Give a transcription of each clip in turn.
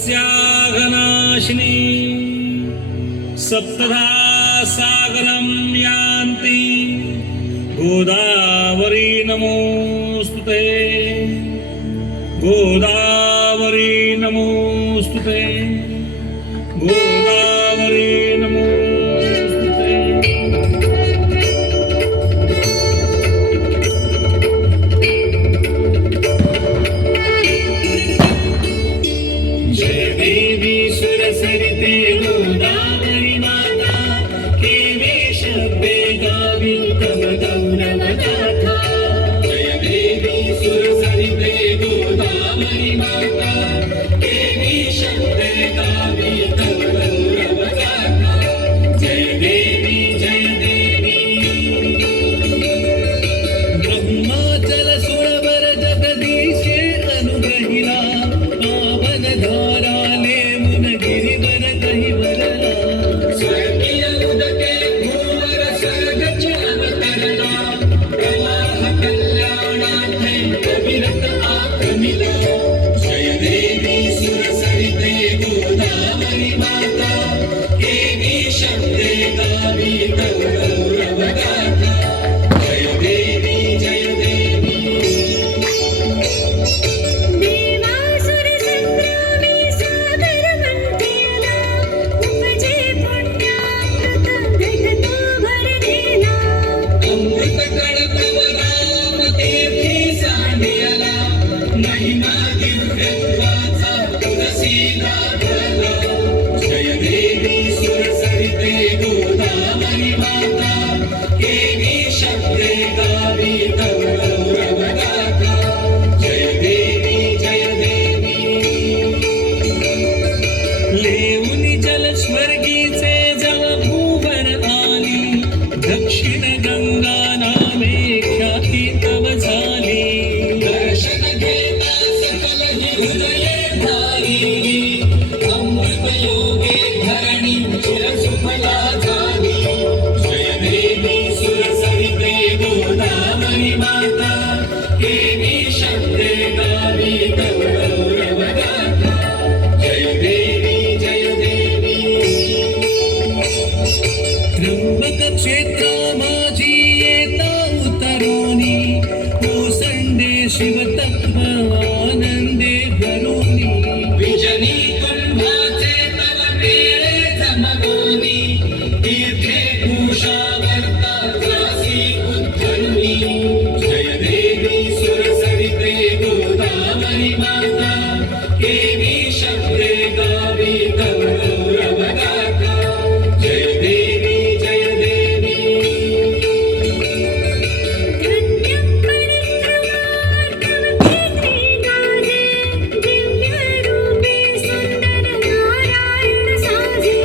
स्यागनाशिनी सप्तधा सागरं यान्ति गोदावरी नमोस्तुते गोदावरी नमोस्तुते गोदावरी नमोस्तुते। जय देवी सुरसरिते गोदावरी माता केवे शब्दे गावी तव गौरव गाथा। जय देवी सुरसरिते गोदावरी माता केवे शब्दे गावी तव गौरव गाथा। जय देवी जय देवी। ब्रह्माचल सुरवर जगदीशे अनुग्रहिला पावन धाराले मुन गिरिवर कही वरला। स्वर्गीय उदके भूवर स्वर्गच अवतरला प्रवाह कल्याणार्थे अविरत आक्रमिला। जय देवी सुरसरिते गोदावरी माता केवी शब्दे गावी तव गौरव गाथा। जय देवी जय देवी। देवासुर संग्रामे सागर मंथेला उपजे पुण्यामृत घटतो भरलेला। अमृत कण तव राम तीर्थी सांडियला महिमा दिव्यत्वाचा तुलसी गाभला। जय देवी सुरसरिते गोदावरी माता केवी शब्दे गावी तव गौरव गाथा। जय देवी जय देवी। लेऊनी जल स्वर्गीचे जेव्हा भूवर आली दक्षिण गंगा नामे ख्याती तव झाली। दर्शन घेता सकल हि हृदये धारिली अमृत योगे धरणी चिरसुफला झाली। जय देवी सुरसरिते गोदावरी माता केवी शब्दे गावी तव गौरव गाथा। जय देवी जय देवी। त्र्यंबक क्षेत्र माझी येता उतरोनी ओसंडे शिवतत्व आनंदे भरोनी। विजनी कुंभाचे तव मेळे जमवोनी तीर्थे कुशावर्ता त्रासी उद्धरुनी। जय देवी सुरसरिते गोदावरी माता केवी शब्दे गावी तव गौरव गाथा। जय देवी जय देवी। धन्यं परिक्रमार्थं क्षेत्रे गाजे दिव्य रूपे सुंदर नारायण साजे।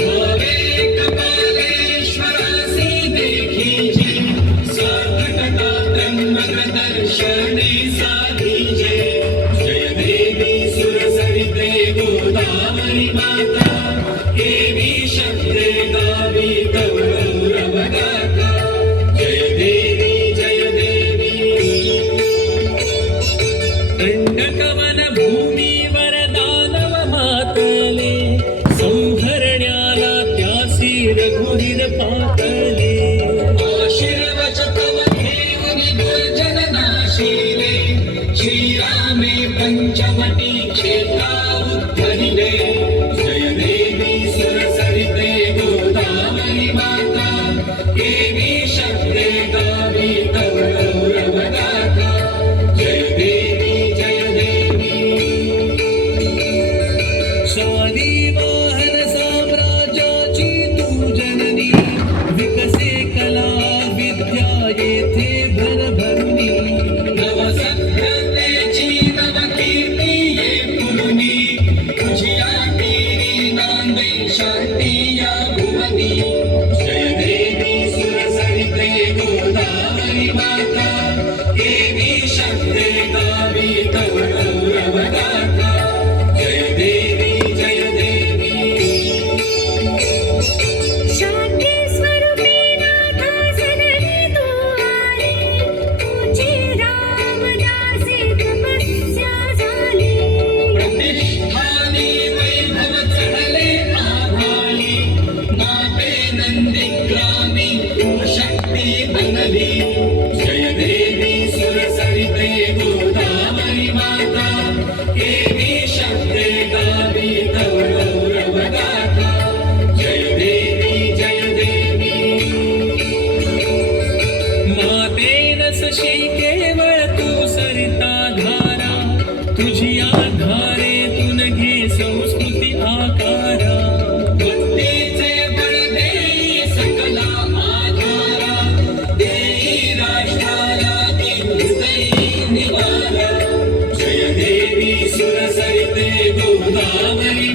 भावे कपालेश्वरासी देखीजे सार्थकता त्र्यंबक दर्शने साधीजे। जय देवी सुरसरिते गोदावरी माता केवी शब्दे गावी तव गौरव गाथा। जय देवी जय देवी। दंडकवन भूमीवर दानव मातले संहरण्याला त्यासी रघुवीर पातले। आशीर्वच तव घेऊनी दुर्जन नाशिले श्रीरामे पंचवटी क्षेत्रा उद्धरिले। जय देवी सुरसरिते गोदावरी माता केवी शब्दे गावी तव गौरव गाथा। जय देवी जय देवी। शालिवाहन साम्राज्याची तू जननी विकसे कला विद्या येथे भरभरुनी। नवसभ्यतेची नवकीर्ती ये पुरुनी तुझिया तीरी नांदे शांती या भुवनी। जय देवी सुरसरिते गोदावरी माता केवी शब्दे गावी तव गौरव गाथा। जय देवी जय देवी। गोदावरी